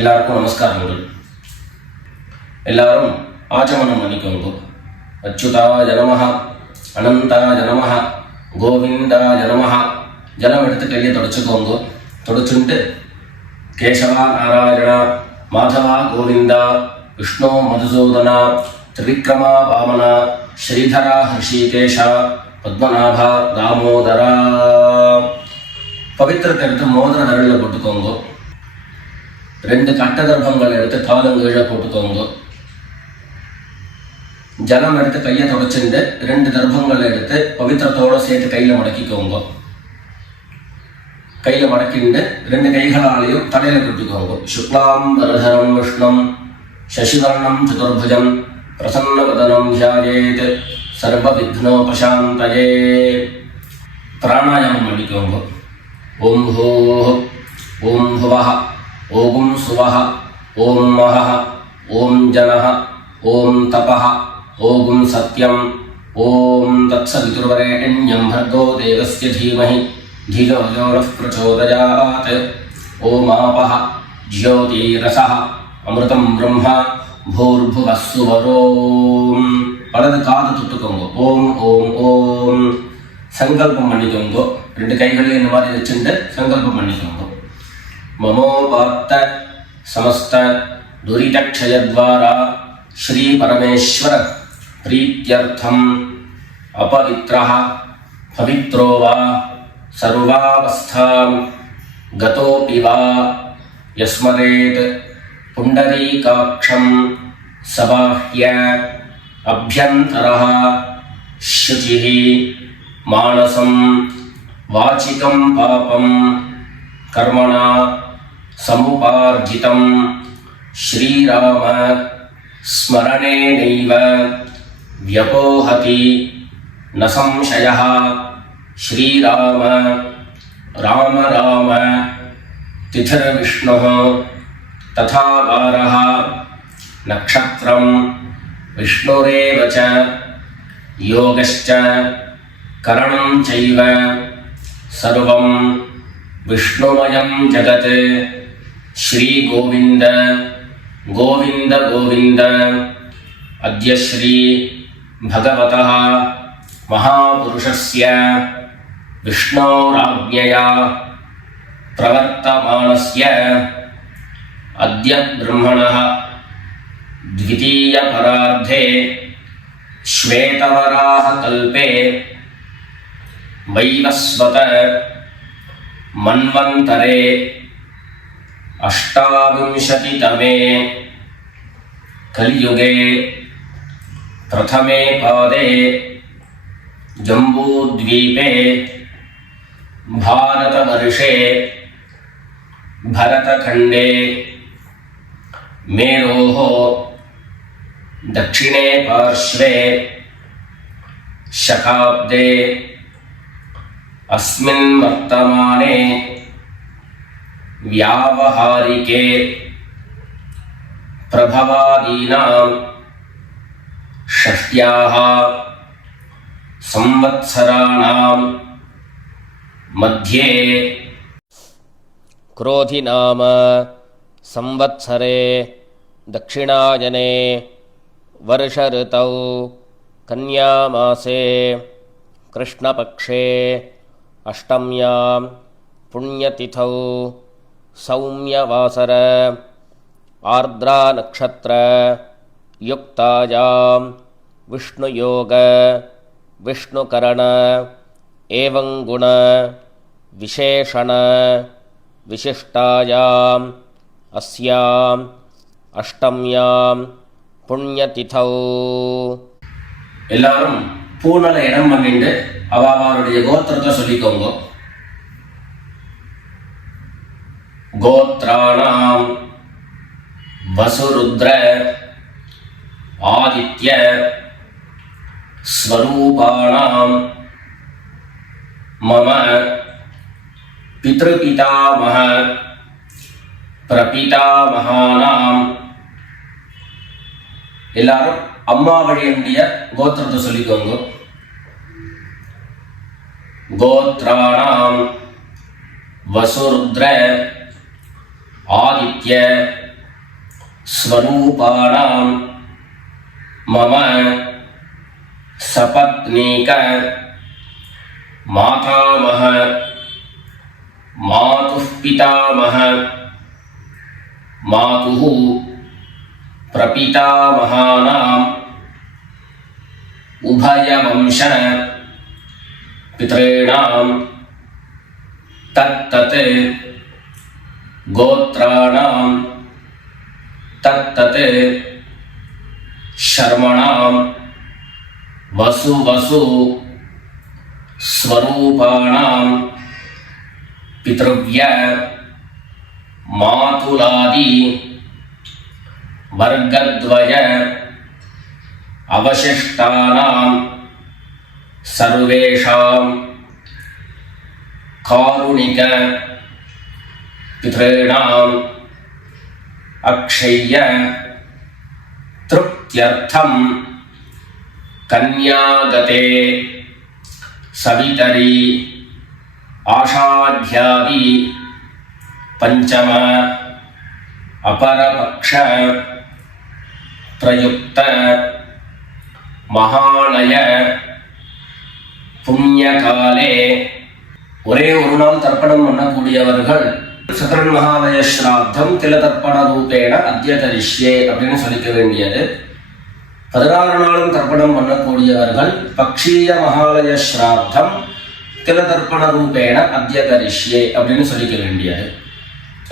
எல்லாருக்கும் நமஸ்காரங்கள். எல்லாரும் ஆச்சமனம் பண்ணிக்கோங்க. அச்சுதாய நமஹ, அனந்தாய நமஹ, கோவிந்தாய நமஹ. ஜலம் எடுத்து கையை தொடச்சுக்கோங்க. தொடச்சுட்டு கேசவா நாராயணா, மாதவா கோவிந்தா, விஷ்ணு மதுசூதனா, திரிவிக்ரமா வாமனா, ஸ்ரீதரா ஹர்ஷிகேஷா, பத்மநாபா தாமோதரா. பவித்திரத்தை எடுத்து மோதிர விரலில் போட்டுக்கோங்க. 2 கட்ட கர்ப்பங்கள் எடுத்து காலங்கீழே போட்டுக்கோங்க. ஜலம் எடுத்து கையை தொடச்சுட்டு 2 கர்ப்பங்களை எடுத்து பவித்திரத்தோடு சேர்த்து கையில் மடக்கிக்கோங்க. கையில் மடக்கிண்டு 2 கைகளாலையும் தலையில் கட்டிக்கோங்க. சுக்லாம் வரதரம் விஷ்ணம் சசிவர்ணம் சதுர்புஜம் பிரசன்னவதனம் தியாயேத் சர்வ விக்னோபசாந்தயே. பிராணாயாமம் பண்ணிக்கோங்க. ஓம் ஹோஹ், ஓம் ஹுவஹ, ஓம் சுவஹ, ஓம் மஹஹ, ஓம் ஜனஹ, ஓம் தபஹ, ஓம் சத்யம், ஓம் தத்சவிதுர்வரேண்யம் भर्गो देवस्य धीमहि धियो यो नः प्रचोदयात्. ஓம் ஆபஹ ஜ்யோதிரசஹ அமிர்தம் பிரம்மா பூர்புவः சுவரோம். வலது காது தொட்டுக்கோங்க. ஓம் ஓம் ஓம். சங்கல்பம் பண்ணிக்கோங்க. 2 கைகளையும் இந்த மாதிரி வச்சுட்டு சங்கல்பம் பண்ணிக்கோங்க. மமோபாத்த சமஸ்த துரிதக்ஷயத்வாரா ஸ்ரீ பரமேஸ்வர பிரீத்யர்த்தம் அபவித்ரஹ பவித்ரோ வா சர்வாவஸ்தாம் கதோபி வா யஸ்மரேத் புண்டரீகாக்ஷம் சபாஹ்ய அப்யந்தரஹ சுசிஹ மானசம் வாசிகம் பாபம் கர்மணா சமுபார்ஜிதம் ஸ்ரீராம ஸ்மரணேனைவ வ்யபோஹதி ந சம்சயः. ஸ்ரீராம ராம ராம திதிர்விஷ்ணுः ததா வாரः நக்ஷத்ரம் விஷ்ணுரேவ ச யோகश्च கரணம் சைவ சர்வம் விஷ்ணுமயம் ஜகத். ஸ்ரீ கோவிந்த கோவிந்த கோவிந்த. அத்ய ஸ்ரீ பகவதः மகாபுருஷஸ்ய விஷ்ணோராஜ்ஞயா பிரவர்த்தமானஸ்ய அத்ய பிரம்மணः द्वितीयपरार्धे श्वेतवराह कल्पे वैवस्वत मन्वन्तरे अष्टाविंशतितमे कलियुगे प्रथमे पादे जम्बूद्वीपे भारतवर्षे भरतखण्डे मेरोः दक्षिणे पार्श्वे शकाब्दे अस्मिन् वर्तमाने व्यावहारिके प्रभवादीनां षष्ट्याः संवत्सराणां मध्ये क्रोधिनाम संवत्सरे दक्षिणायने वर्षऋतौ कन्यामासे कृष्णपक्षे अष्टम्यां पुण्यतिथौ सौम्यवासर आर्द्रानक्षत्र युक्तायां विष्णुयोग विष्णुकरण एवंगुण विशेषण विशिष्टायाम् अस्याम् अष्टम्यां पुण्यतिथौ. எல்லாரும் பூனல இடம் பண்ணிட்டு அவருடைய கோத்திரத்தை சொல்லிக்கோங்க. கோத்ராணாம் வசுருத்ர ஆதித்ய ஸ்வரூபாணாம் மம பித்ருபிதாமஹ பிரபிதாமகானாம். எல்லாரும் அம்மா வழியுடைய கோத்திரத்தை சொல்லிக்கோங்க. கோத்ராணாம் வசுருத்ர ஆதித்ய स्वरूपाणां मम सपत्नीक मातामह मातुः पितामह मातुः प्रपितामहानाम् उभयवंश पितॄणां तत्तत् गोत्राणां तत्तत् शर्मणां वसु स्वरूपाणां पितृव्य मातुलादि वर्गद्वय अवशिष्टानां सर्वेषां कारुणिक पितॄणाम् अक्षय्य तृप्त्यर्थं कन्यागते सवितरी आषाढ्यादि पंचम अपरपक्ष प्रयुक्त महालय पुण्यकाले ஒரே ஒரு நாள் தர்ப்பணம் பண்ணக்கூடியவர்கள் சத்ரன் மகாலய ஸ்ராத்தம் திலதர்ப்பண ரூபேண அத்ய கரிஷ்யே அப்படின்னு சொல்லிக்க வேண்டியது. 16 நாளும் தர்ப்பணம் பண்ணக்கூடியவர்கள் பக்ஷீய மகாலய ஸ்ராத்தம் திலதர்ப்பண ரூபேண அத்ய கரிஷ்யே அப்படின்னு சொல்லிக்க வேண்டியது.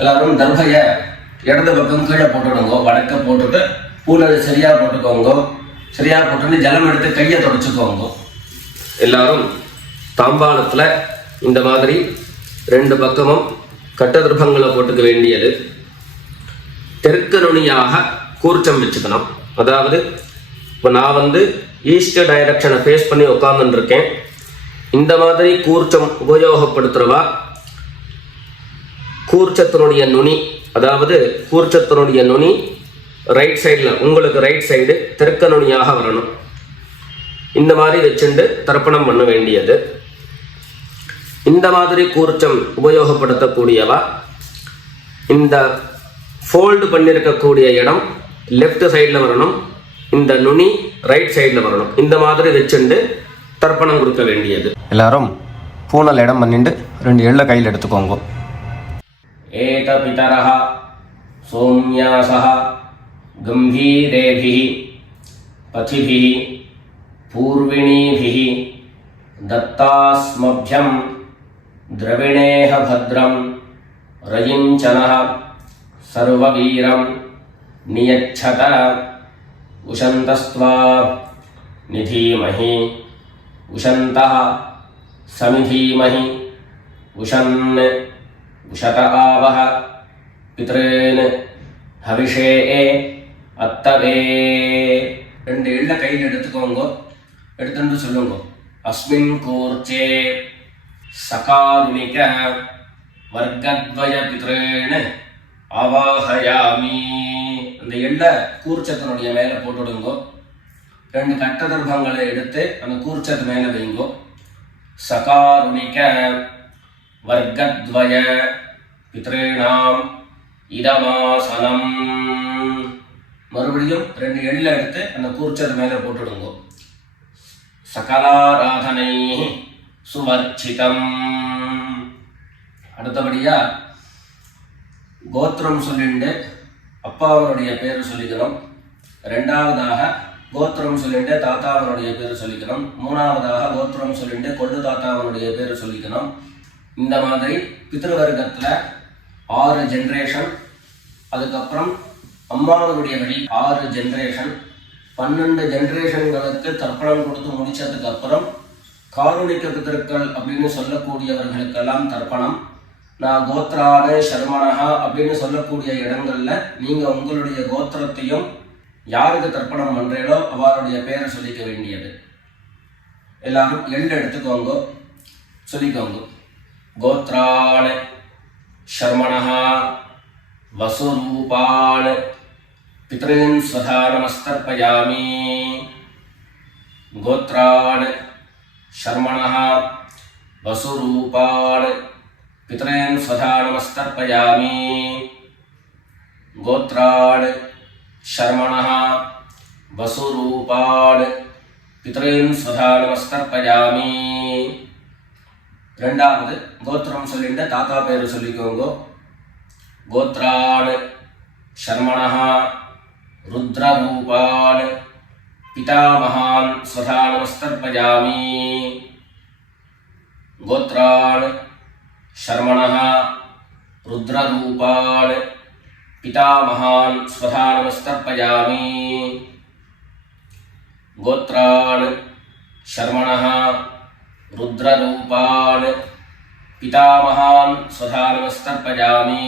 எல்லாரும் தர்பைய இடது பக்கம் கீழே போட்டுடுங்க, வடக்க போட்டுட்டு பூனை சரியா போட்டுக்கோங்க. சரியா போட்டுட்டு ஜலம் எடுத்து கையை தொடச்சுக்கோங்க. எல்லாரும் தாம்பாளத்துல இந்த மாதிரி 2 பக்கமும் கட்டதிர்பங்களை போட்டுக்க வேண்டியது. தெற்கு நுனியாக கூர்ச்சம் வச்சுக்கணும். அதாவது இப்போ நான் ஈஸ்ட் டைரக்ஷனை ஃபேஸ் பண்ணி உட்கார்ந்துட்டு இருக்கேன். இந்த மாதிரி கூர்ச்சம் உபயோகப்படுத்துறவா கூர்ச்சத்தினுடைய நுனி, அதாவது கூர்ச்சத்தினுடைய நுனி ரைட் சைடில், உங்களுக்கு ரைட் சைடு தெற்கு நுனியாக வரணும். இந்த மாதிரி வச்சுட்டு தர்ப்பணம் பண்ண வேண்டியது. இந்த மாதிரி கூர்ச்சம் உபயோகப்படுத்தக்கூடியவா இந்த ஃபோல்டு பண்ணியிருக்கக்கூடிய இடம் லெஃப்ட் சைடில் வரணும், இந்த நுனி ரைட் சைடில் வரணும். இந்த மாதிரி வச்சுட்டு தர்ப்பணம் கொடுக்க வேண்டியது. எல்லாரும் பூனல் இடம் பண்ணிட்டு 2 எள்ள கையில் எடுத்துக்கோங்க. ஏத பிதரஹ சோம்யாசஹ கம்பீரேபிஹி பதிபிஹி பூர்விணீபிஹி दत्तास्मभ्यं द्रविणेह भद्रं रयिञ्चनः सर्ववीरं नियच्छत उशन्तस्त्वा निधीमहि उशन्तः समिधीमहि उशन् उशत आवह पितॄन् हविषे अत्तवे. 2 எள்ள கையில் எடுத்துக்கோங்க. எடுத்துட்டு சொல்லுங்க. अस्मिन् कूर्चे सकारुणिक वर्गद्वय पितॄन् आवाहयामि. அந்த எள்ள கூர்ச்சத்தினுடைய மேல போட்டுடுங்க. 2 கட்டதர்பங்களை எடுத்து அந்த கூர்ச்சத்து மேல வைங்க. சகாருணிக வர்க்கத்வய பித்ருணாம் இதமாசனம். மறுபடியும் 2 எள்ள எடுத்து அந்த கூர்ச்சத்து மேல போட்டுடுங்க. சகலாராதனை சுவர்ச்சிதம். அடுத்தபடியா கோத்திரம் சொல்லிட்டு அப்பாவனுடைய பேர் சொல்லிக்கணும். 2வதாக கோத்திரம் சொல்லிட்டு தாத்தாவனுடைய பேர் சொல்லிக்கணும். 3வதாக கோத்திரம் சொல்லிட்டு கொள்ளு தாத்தாவனுடைய பேர் சொல்லிக்கணும். இந்த மாதிரி பித்ருவர்க்கத்தில் 6 ஜென்ரேஷன், அதுக்கப்புறம் அம்மாவனுடைய வழி 6 ஜென்ரேஷன், 12 ஜென்ரேஷன்களுக்கு தர்ப்பணம் கொடுத்து முடிச்சதுக்கு அப்புறம் காருணிக பிதர்கள் அப்படின்னு சொல்லக்கூடியவர்களுக்கெல்லாம் தர்ப்பணம். நான் கோத்ரான சர்மனஹா அப்படின்னு சொல்லக்கூடிய இடங்கள்ல நீங்க உங்களுடைய கோத்திரத்தையும் யாருக்கு தர்ப்பணம் பண்றீங்களோ அவருடைய பேரை சொல்லிக்க வேண்டியது. எல்லாரும் எள்ளு எடுத்துக்கோங்க, சொல்லிக்கோங்க. கோத்ரான शर्मणः वसुरूपान् पितॄन् स्वधा नमस्तर्पयामि। गोत्रान् शर्मणः वसुरूपान् पितॄन् स्वधा नमस्तर्पयामि। गोत्रान् शर्मणः वसुरूपान् पितॄन् स्वधा नमस्कर्पयामि. ரெண்டாவது கோத்திரம் சொல்லிட்டு தாத்தா பேரு சொல்லிக்கோங்க. கோத்ரான் शर्मणः रुद्ररूपान् पितामहान् स्वधा नमस्कर्पयामि. गोत्रान् शर्मणः रुद्ररूपान् पितामहान् स्वधा नमस्कर्पयामि. गोत्रान् शर्मणः रुद्ररूपान् पितामहान् स्वधा नमस्कर्पयामि.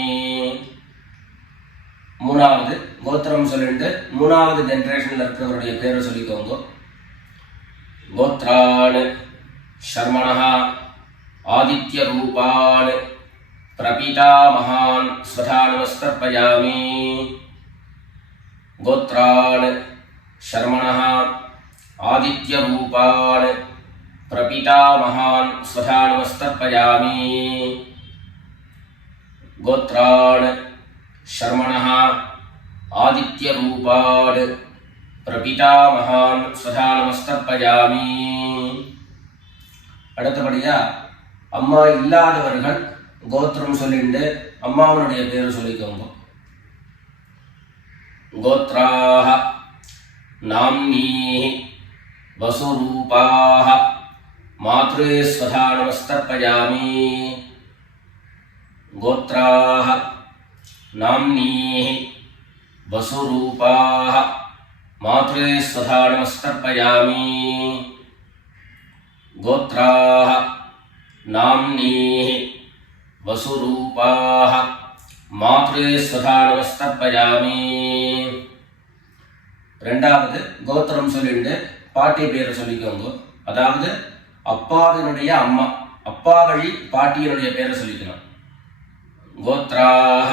மூணாவது கோத்திரம் சொல்லிட்டு மூணாவது ஜெனரேஷன்ல இருக்கிறவருடைய பேரை சொல்லிக்கோங்க. கோத்ரான் शर्मणः आदित्य रूपान् प्रपितामहान् स्वधा नमस्कर्पयामि. गोत्रान् शर्मणः आदित्य रूपान् प्रपितामहान् स्वधा नमस्कर्पयामि. गोत्रान् शर्मणः आदित्य रूपान् प्रपितामहान् स्वधा नमस्कर्पयामि. அடுத்தபடியா அம்மா இல்லாதவர்கள் கோத்திரம் சொல்லிட்டு அம்மாவனுடைய பேரு சொல்லிக்கோங்க. கோத்ராஹ நாம்னீஹ வசுரூபாஹ மாத்ரே ஸ்வதா நமஸ்கர்ப்பயாமி. கோத்ராஹ नाम्नीः वसुरूपाः मात्रे स्वधा नमस्कर्पयामि. गोत्राः नाम्नीः वसुरूपाः मात्रे स्वधा नमस्कर्पयामि. ரெண்டாவது கோத்திரம் சொல்லிட்டு பாட்டி பேரை சொல்லிக்கோங்க. அதாவது அப்பாவினுடைய அம்மா, அப்பா வழி பாட்டியினுடைய பேரை சொல்லிக்கணும். கோத்ராஹ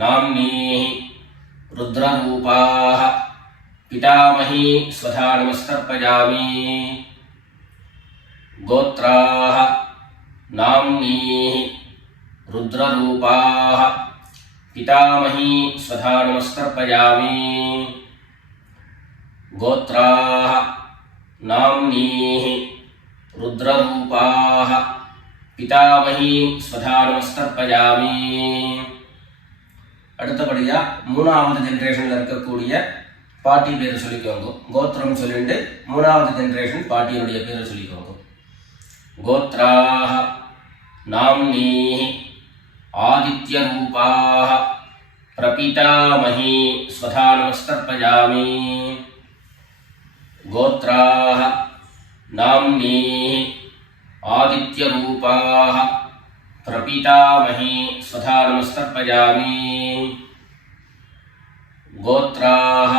नाम्नीः रुद्ररूपाः पितामही स्वधा नमस्कर्पयामि. गोत्राः नाम्नीः रुद्ररूपाः पितामही स्वधा नमस्कर्पयामि. गोत्राः नाम्नीः रुद्ररूपाः पितामही स्वधा नमस्कर्पयामि. அடுத்தபடியா மூணாவது ஜெனரேஷன்ல இருக்கக்கூடிய பாட்டி பேரை சொல்லிக்கோங்க. கோத்திரம் சொல்லிட்டு மூணாவது ஜெனரேஷன் பாட்டியுடைய பேரை சொல்லிக்கோங்க. கோத்ராஹ நாம்னீஹ ஆதித்ய ரூபாஹ பிரபிதாமஹி ஸ்வதா நமஸ்கர்ப்பயாமி. கோத்ராஹ நாம்னீஹ ஆதித்ய ரூபாஹ प्रपितामही स्वधा नमस्कर्पयामि. गोत्राः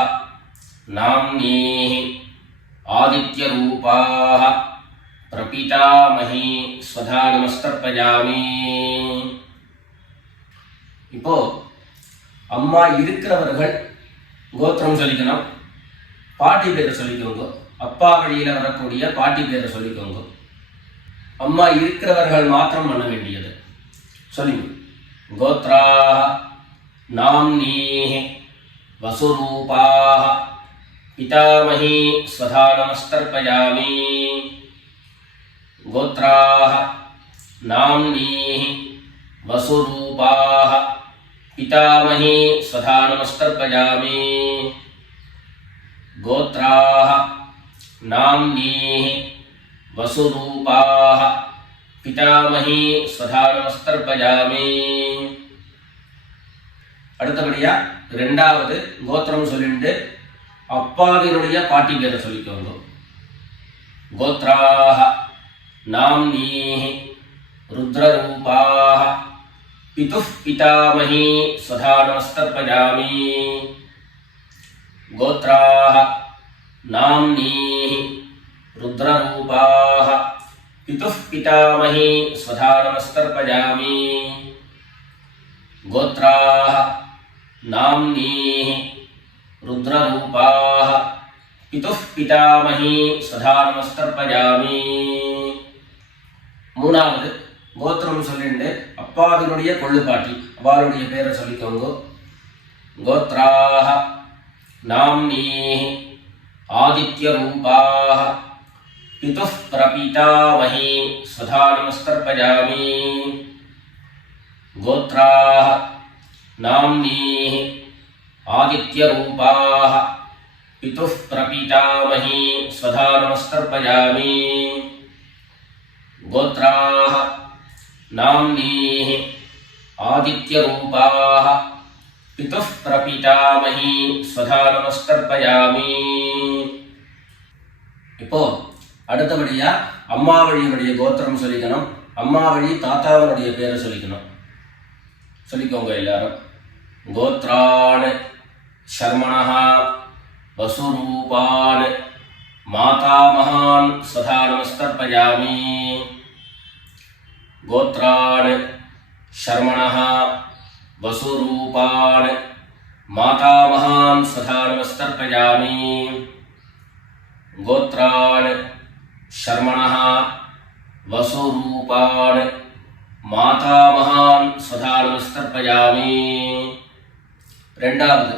नाम्नीः आदित्यरूपाः प्रपितामही स्वधा नमस्कर्पयामि. இப்போ அம்மா இருக்கிறவர்கள் கோத்திரம் சொல்லிக்கணும், பாட்டி பேரை சொல்லிக்கோங்க. அப்பா வழியில வரக்கூடிய பாட்டி பேரை சொல்லிக்கோங்க. அம்மா இருக்கிறவர்கள் மாத்திரம் பண்ண வேண்டியது சொல்லுங்க. கோத்ராஹ நாம்னீஹ வசுரூபாஹ பிதாமஹி ஸ்வதா நமஸ்கர்ப்பயாமி. கோத்ராஹ நாம்னீஹ வசுரூபாஹ பிதாமஹி ஸ்வதா நமஸ்கர்ப்பயாமி. கோத்ராஹ நாம்னீஹ वसुरूपाः पितामही स्वधा नमस्कर्पयामि. அடுத்தபடியா இரண்டாவது கோத்திரம் சொல்லிட்டு அப்பாவினுடைய பாட்டி பேரை சொல்லிக்கோங்க. கோத்ராஹ நாம்னீஹ रुद्ररूपाः पितुः पितामही स्वधा नमस्कर्पयामि. गोत्राः नाम्नीः रुद्ररूपाः पितुः पितामही स्वधा नमस्कर्पयामि. गोत्राः नाम्नीः रुद्ररूपाः पितुः पितामही स्वधा नमस्कर्पयामि. மூணாவது கோத்திரம் சொல்லிட்டு அப்பாவினுடைய கொள்ளுப்பாட்டி அவளுடைய பேரை சொல்லிக்கோங்க. கோத்ராஹ नाम्नीः आदित्यरूपाः पितुः प्रपीतामही स्वधा नमस्तर्पयामि। गोत्राः नाम्नीः आदित्यरूपाः पितुः प्रपीतामही स्वधा नमस्तर्पयामि। गोत्राः नाम्नीः आदित्यरूपाः पितुः प्रपीतामही स्वधा नमस्तर्पयामि। இப்போ அடுத்தபடியா அம்மா வழியினுடைய கோத்திரம் சொல்லிக்கணும். அம்மா வழி தாத்தாவனுடைய பேரை சொல்லிக்கணும். சொல்லிக்கோங்க எல்லாரும். கோத்ரான் சர்மணः வசுரூபான் மாதாமகான் சதா நமஸ்தர்ப்பயாமி. கோத்ரான் சர்மணः வசுரூபான் மாதாமகான் சதா நமஸ்தர்ப்பயாமி. गोत्रान् शर्मणः वसुरूपान् मातामहान् सदा नमस्तर्पयामि. ரெண்டாவது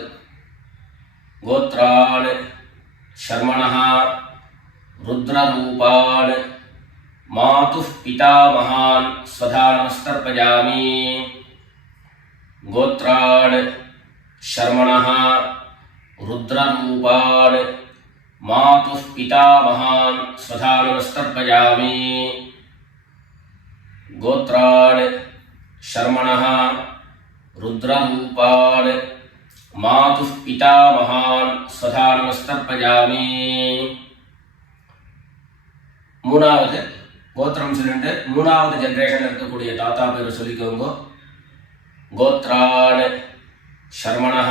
गोत्रान् शर्मणः रुद्ररूपान् मातुः पितामहान् सदा नमस्तर्पयामि. गोत्रान् शर्मणः रुद्ररूपान् मातुः पितामहान् स्वधा नमस्तर्पयामि. गोत्रान् शर्मणः रुद्ररूपान् मातुः पितामहान् स्वधा नमस्तर्पयामि. மூணாவது கோத்திரம் சொல்லிட்டு மூணாவது ஜெனரேஷன் இருக்கக்கூடிய தாத்தா பேர் சொல்லிக்கோங்க. கோத்ரான் शर्मणः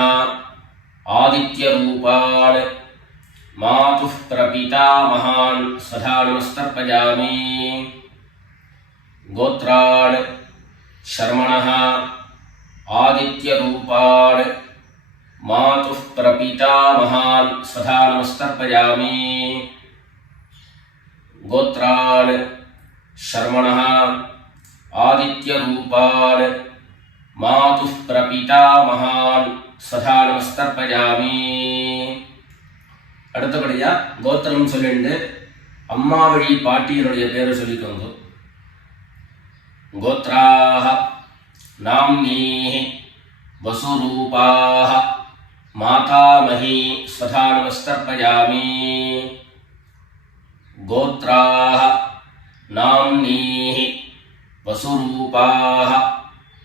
आदित्यरूपान् मातुः प्रपीतामहान् सदा नमस्तर्पयामि. गोत्रान् शर्मणः आदित्यरूपान् मातुः प्रपीतामहान् सदा नमस्तर्पयामि. गोत्रान् शर्मणः आदित्यरूपान् मातुः प्रपीतामहान् सदा नमस्तर्पयामि. அடுத்தபடியா கோத்திரம் சொல்லிட்டு அம்மா வழி பாட்டியனுடைய பேரை சொல்லிக்கோங்க. கோத்ராः நாம்னீः வசுரூபாः மாதாமஹீ स्वधा नमस्तर्पयामि. गोत्राः नाम्नीः वसुरूपाः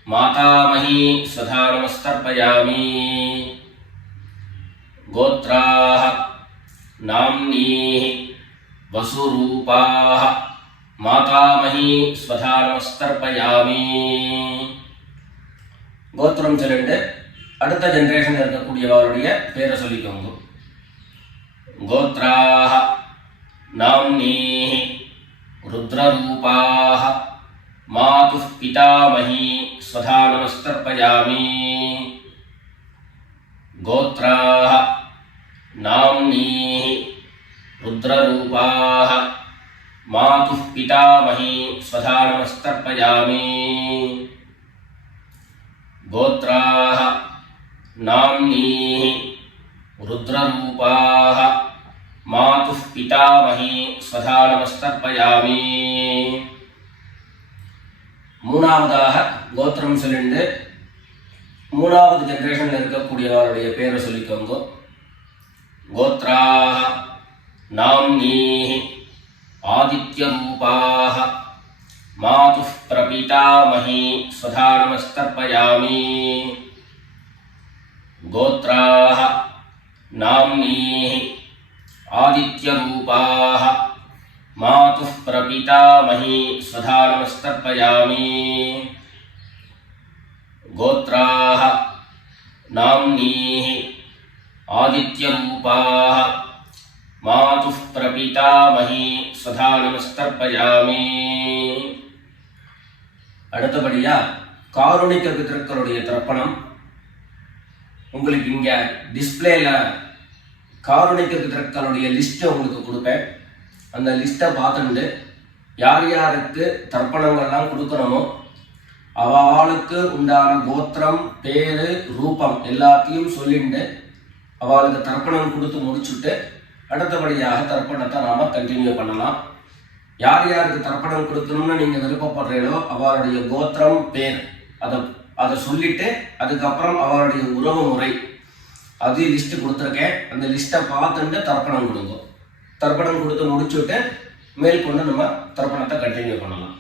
मातामही स्वधा नमस्तर्पयामि. गोत्राः नाम्नीः वसुरूपाः मातामही स्वधा नमस्तर्पयामि. கோத்திரம் சொல்லிட்டு அடுத்த ஜெனரேஷன் இருக்கக்கூடியவருடைய பேரை சொல்லிக்கோங்க. கோத்ராः नाम्नीः रुद्ररूपाः मातुः पितामही स्वधा नमस्तर्पयामि. गोत्राः नाम्नीः रुद्ररूपाः मातुः पितामही स्वधा नमस्तर्पयामि. गोत्राः नाम्नीः रुद्ररूपाः मातुः पितामही स्वधा नमस्तर्पयामि. மூணாவதாக கோத்திரம் சொல்லிட்டு மூணாவது ஜெனரேஷன்ல இருக்கக்கூடியவருடைய பேரை சொல்லிக்கோங்க. गोत्राः नाम्नीः आदित्यरूपाः मातुः प्रपीतामही स्वधा नमस्तर्पयामि. गोत्राः नाम्नीः आदित्यरूपाः मातुः प्रपीतामही स्वधा नमस्तर्पयामि. गोत्राः नाम्नीः आदित्यरूपाः मातुः प्रपीतामही स्वधा नमस्तर्पयामि. அடுத்தபடியா காருணிக பிதர்களுடைய தர்ப்பணம். உங்களுக்கு இங்க டிஸ்பிளேல காருணிக பிதர்களுடைய லிஸ்ட் உங்களுக்கு கொடுப்பேன். அந்த லிஸ்ட்டை பார்த்துட்டு யார் யாருக்கு தர்ப்பணங்கள்லாம் கொடுக்கணுமோ அவளுக்கு உண்டான கோத்திரம் பேரு ரூபம் எல்லாத்தையும் சொல்லிட்டு அவளுக்கு தர்ப்பணம் கொடுத்து முடிச்சுட்டு அடுத்தபடியாக தர்ப்பணத்தை நாம கண்டினியூ பண்ணலாம். யார் யாருக்கு தர்ப்பணம் கொடுக்கணும்னு நீங்க விருப்பப்படுறீங்களோ அவளுடைய கோத்திரம் பேர் அதை சொல்லிட்டு அதுக்கப்புறம் அவளுடைய உறவு முறை அது லிஸ்ட் கொடுத்துருக்கேன். அந்த லிஸ்ட்டை பார்த்துட்டு தர்ப்பணம் கொடுங்க. தர்ப்பணம் கொடுத்து முடிச்சுட்டு மேற்கொண்டு நம்ம தர்ப்பணத்தை கண்டினியூ பண்ணலாம்.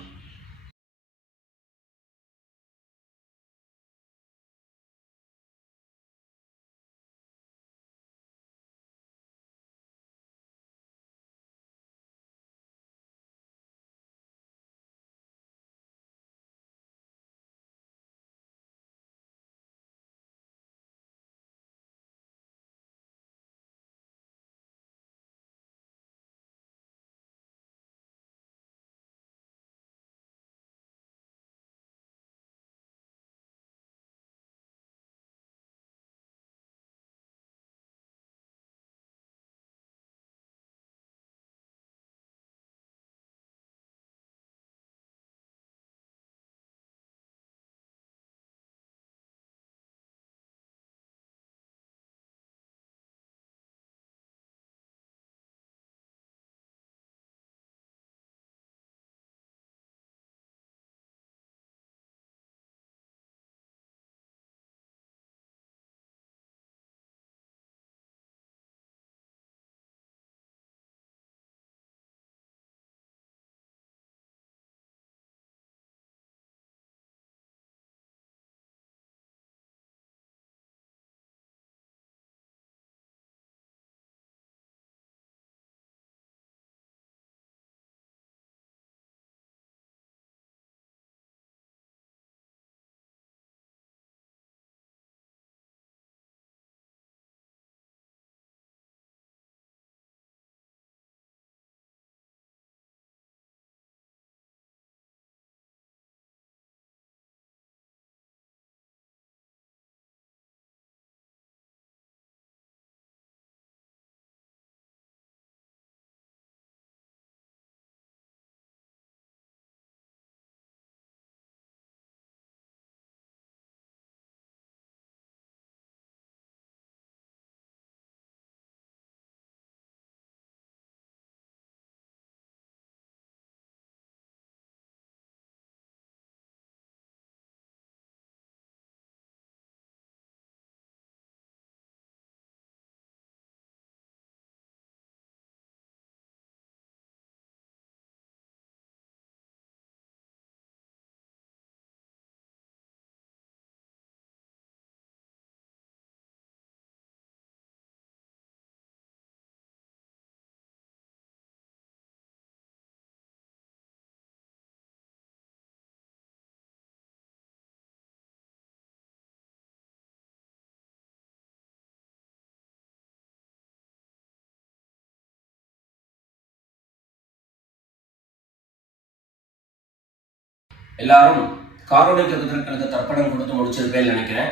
எல்லாரும் காரணிக பிதர்களுக்கு தர்ப்பணம் கொடுத்து முடிச்சிருப்பேன்னு நினைக்கிறேன்.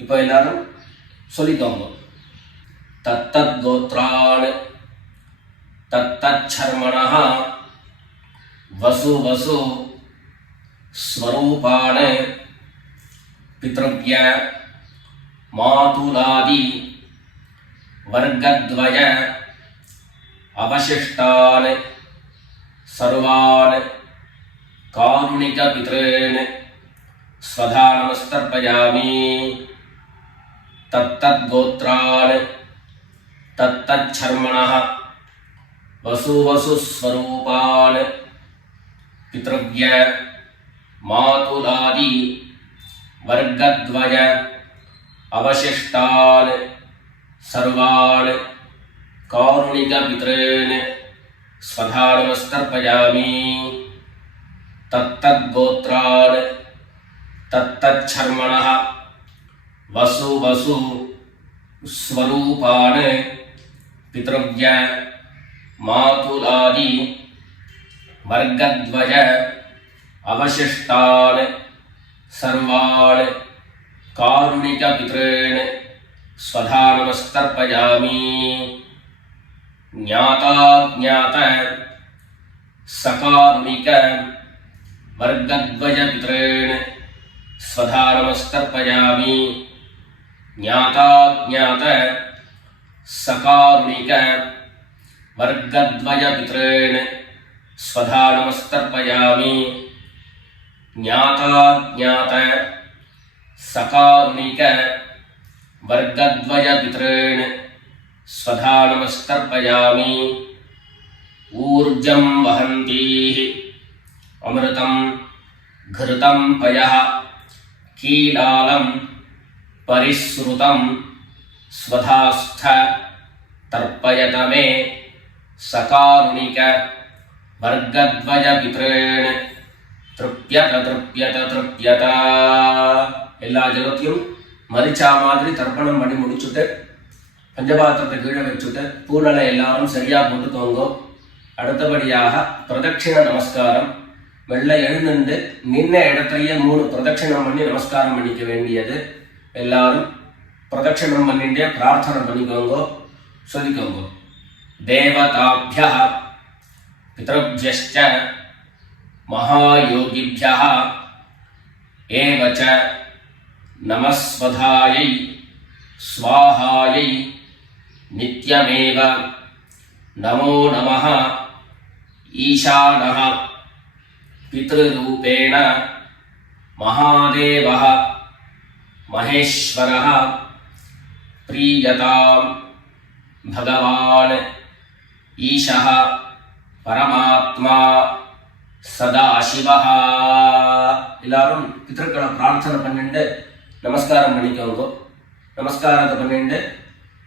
இப்போ எல்லாரும் சொல்லிக்கோங்க. தத்தத் கோத்ரான் தத்தத் சர்மணः வசு வசு ஸ்வரூபான் பித்ருவ்ய மாதுலாதி வர்க்கத்வய அவசிஷ்டான் சர்வான் காருணிக பித்ரேன் ஸ்வதா நமஸ்தர்ப்பயாமி. தத்தத் கோத்ரான் தத்தத் சர்மணः வசு வசு ஸ்வரூபான் பித்ருவ்ய மாதுலாதி வர்க்கத்வய அவசிஷ்டான் சர்வான் காருணிக பித்ரேன் ஸ்வதா நமஸ்தர்ப்பயாமி. தத்தத் கோத்ரான் தத்தத் சர்மணः வசு வசு ஸ்வரூபான் பித்ருவ்ய மாதுலாதி வர்க்கத்வய அவசிஷ்டான் சர்வான் காருணிக பித்ரேன் ஸ்வதா நமஸ்தர்ப்பயாமி. ஞாதா ஞாத சகாருணிக வர்க்கத்வய பித்ரேன் ஸ்வதா நமஸ்தர்ப்பயாமி. ஞாதா ஞாத सकारुणिक वर्गद्वय पितॄन् स्वधा नमस्तर्पयामि। ज्ञाताज्ञात सकारुणिक वर्गद्वय पितॄन् स्वधा नमस्तर्पयामि। ऊर्जं वहन्तीः अमृतं घृतं पयः कीलालं परिसृतं स्वधास्थ तर्पयत मे सकारुणिक वर्गद्वय पितॄन् तृप्यत तृप्यत तृप्यत। எல்லா ஜலத்தையும் மரிச்சா மாதிரி தர்ப்பணம் பண்ணி முடிச்சுட்டு பஞ்சபாத்திரத்தை கீழே வச்சுட்டு பூனலை எல்லாரும் சரியா போட்டுக்கோங்க. அடுத்தபடியாக பிரதட்சிண நமஸ்காரம். வெள்ளை எழுந்து நின்ன இடத்துலயே 3 பிரதட்சிணம் பண்ணி நமஸ்காரம் பண்ணிக்க வேண்டியது. எல்லாரும் பிரதட்சிணம் பண்ணிட்டே பிரார்த்தனை பண்ணிக்கோங்க, சொல்லிக்கோங்க. தேவதாபியः பித்ருभ्यश्च महायोगिभ्यः एव च नमस्वधायै स्वाहायै नित्यमेव नमो नमः। ईशानः पितृरूपेण महादेवः महेश्वरः प्रीयतां भगवान् ईशः परमात्मा सदाशिवः. எல்லாரும் பித்ருக்களை பிரார்த்தனை பண்ணிட்டு நமஸ்காரம் பண்ணிக்கோங்க. நமஸ்காரத்தை பண்ணிட்டு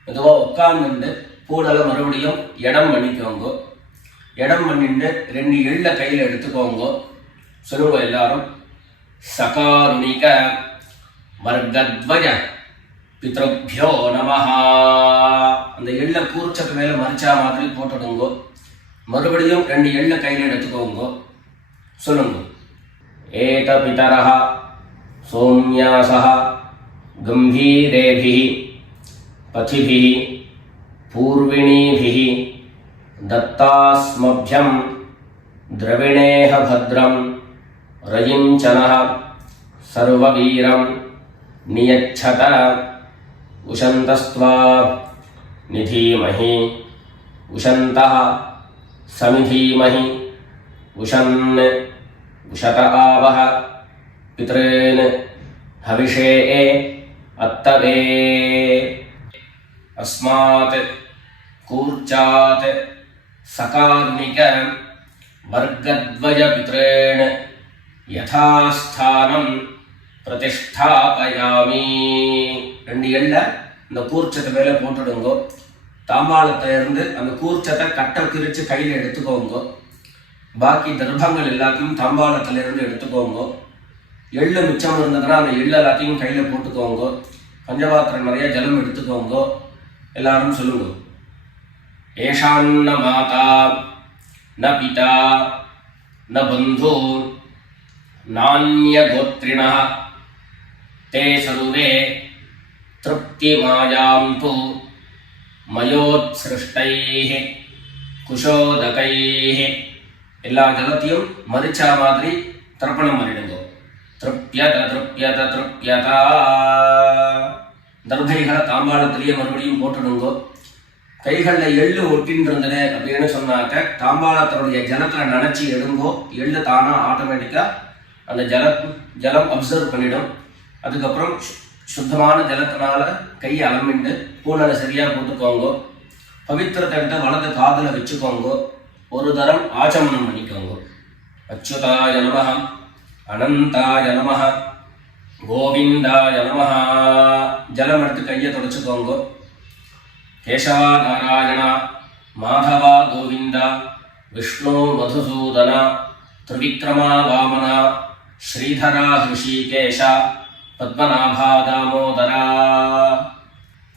மெதுவாக உட்கார்ந்துட்டு பூனலை மறுபடியும் இடம் பண்ணிக்கோங்க. இடம் பண்ணிட்டு 2 எள்ள கையில் எடுத்துக்கோங்க. சொல்லுங்க எல்லாரும். சகாருணிக வர்கத்வய பித்ருभ्यो நமஹ. அந்த எள்ள கூர்ச்சக்கு மேல மரிச்சா மாதிரி போட்டுடுங்க. மறுபடியும் 2 எள்ள கையில் எடுத்துக்கோங்க. சொல்லுங்க. ஏத பிதரஹ சோம்யாசஹ கம்பீரேபிஹி பதிபிஹி பூர்விணீபிஹி दत्तास्मभ्यं द्रविणेह भद्रं रयिञ्चनः सर्ववीरं नियच्छत उशन्तस्त्वा निधीमहि उशन्तः समिधीमहि उशन् उशत आवह पितॄन् हविषे अत्तवे। अस्मात् कूर्चात् सकारुणिक वर्गद्वय पितॄन् यथास्थानं प्रतिष्ठापयामि. 2 எள்ள இந்த கூர்ச்சத்தை மேல போட்டுடுங்க. தாம்பாளத்தை இருந்து அந்த கூர்ச்சத்தை கட்டை பிரிச்சு கையில் எடுத்துக்கோங்க. பாக்கி தர்ப்பங்கள் எல்லாத்தையும் தாம்பாளத்துல இருந்து எடுத்துக்கோங்க. எள்ளு மிச்சம் இருந்ததுன்னா அந்த எள்ளு எல்லாத்தையும் கையில போட்டுக்கோங்க. பஞ்சபாத்திரம் நிறைய ஜலம் எடுத்துக்கோங்க. எல்லாரும் சொல்லுங்க. ஏஷாन्न மாதா न पिता न बन्धु नान्यगोत्रिणः ते सर्वे तृप्तिमायान्तु मयोत्सृष्टैः कुशोदकैः. எல்லா ஜலத்தையும் மரிச்சா மாதிரி தர்ப்பணம் பண்ணிடுங்க. திருப்யத திருப்யத திருப்யதா. தர்பைகளை தாம்பாளத்திலேயே மறுபடியும் போட்டுடுங்க. கைகளில் எள்ளு ஒட்டின்னு இருந்தது அப்படின்னு சொன்னாக்க தாம்பாளத்தோடைய ஜலத்தில் நினைச்சி எடுங்கோ. எள்ளு தானா ஆட்டோமேட்டிக்கா அந்த ஜலம் அப்சர்வ் பண்ணிடும். அதுக்கப்புறம் சுத்தமான ஜலத்தினால கையை அலம்பிண்டு பூனலை சரியா போட்டுக்கோங்க. பவித்திரத்தை எடுத்து வலது காதுல வச்சுக்கோங்க. ஒரு தரம் ஆச்சமனம் பண்ணிக்கோங்க. அச்சுதாய நமஹ அனந்தாய நமஹ கோவிந்தாய நமஹ. ஜலம் எடுத்து கையை தொடச்சுக்கோங்க. கேசவ நாராயண மாதவ கோவிந்த விஷ்ணு மதுசூதன திரிவிக்ரமா வாமன ஸ்ரீதரா ஹிருஷிகேஷ பத்மநாபா தாமோதரா.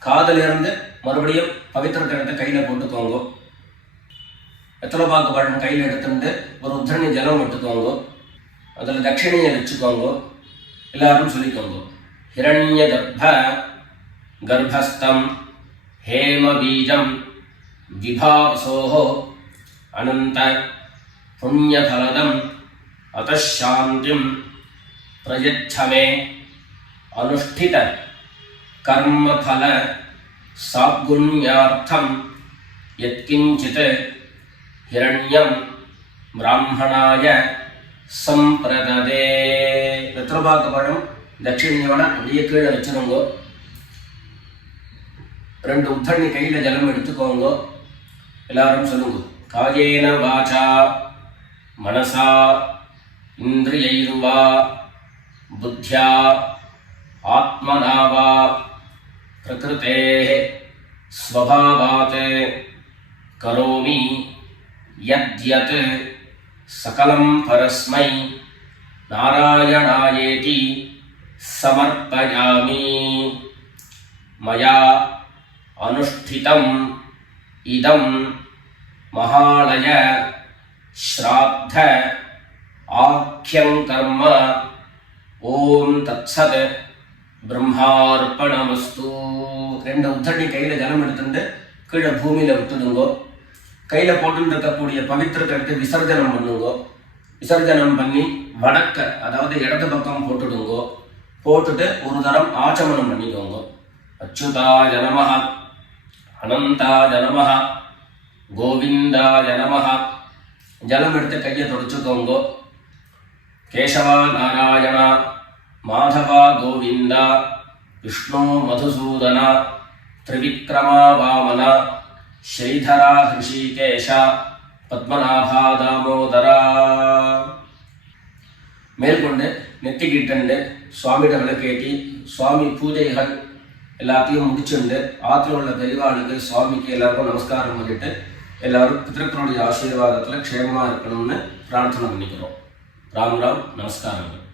காதிலிருந்து மறுபடியும் பவித்திரத்தை எடுத்து கையில போட்டுக்கோங்க. வெத்தலைப்பாக்கு பழம் கையில் எடுத்துட்டு ஒரு உத்தரணி ஜலம் எடுத்துக்கோங்க. அதில் தட்சிணையை வச்சுக்கோங்க. எல்லாரும் சொல்லிக்கோங்க. ஹிரண்ய கர்ப்ப கர்ப்பஸ்தம் हेमबीजं विभावसोः अनंत पुण्यफलदं अतः शान्तिं प्रयच्छ मे अनुष्ठित कर्मफल சாத்குண்யார்த்தம் யத்கிஞ்சித் ஹிரண்யம் பிராமணாய சம்பிரததே. வெத்தலைபாக்கு பழம் தட்சிணையோட அப்படியே கீழே வச்சிருங்க. 2 உத்தண்ணி கையில் ஜலம் எடுத்துக்கோங்க. எல்லாரும் சொல்லுங்க. காயேன வாசா மனசா இந்திரியைர்வா புத்தியா ஆத்மனாவா பிரகிருதேஹ ஸ்வபாவாத் கரோமி யத்யத் சகலம் பரஸ்மை நாராயணாயேதி சமர்ப்பயாமி. மயா அனுஷ்டிதம் இதம் மகாலய ஸ்ராத்த ஆக்யம் கர்ம. ஓம் தத்சத் பிரம்மார்ப்பணமஸ்து. 2 உத்தண்ணி கையில் ஜலம் எடுத்துட்டு கீழே பூமியில் விட்டுடுங்கோ. கையில் போட்டு இருக்கக்கூடிய பவித்திரத்தை எடுத்து விசர்ஜனம் பண்ணுங்கோ. விசர்ஜனம் பண்ணி வடக்க, அதாவது இடது பக்கம் போட்டுடுங்கோ. போட்டுட்டு ஒரு தரம் ஆச்சமனம் பண்ணிக்கோங்க. அச்சுதாய நமஹ, அனந்தாய நமஹ, கோவிந்தாய நமஹ. ஜலம் எடுத்து கையை தொடச்சுக்கோங்க. கேசவா நாராயணா, மாதவா கோவிந்தா, விஷ்ணு மதுசூதன, திரிவிக்ரமா வாமன, ஸ்ரீதரா ஹிருஷிகேஷ, பத்மநாபா தாமோதரா. மேற்கொண்டு நெத்திக்கிட்டு சுவாமியிட விளக்கேற்றி சுவாமி பூஜைகள் எல்லாத்தையும் முடிச்சுண்டு ஆற்றில் உள்ள பெரியவாளுக்கு சுவாமிக்கு எல்லாருக்கும் நமஸ்காரம் பண்ணிட்டு எல்லாரும் பிதர்களுடைய ஆசீர்வாதத்தில் க்ஷேமமாக இருக்கணும்னு பிரார்த்தனை பண்ணிக்கிறோம். ராம் ராம், நமஸ்காரங்கள்.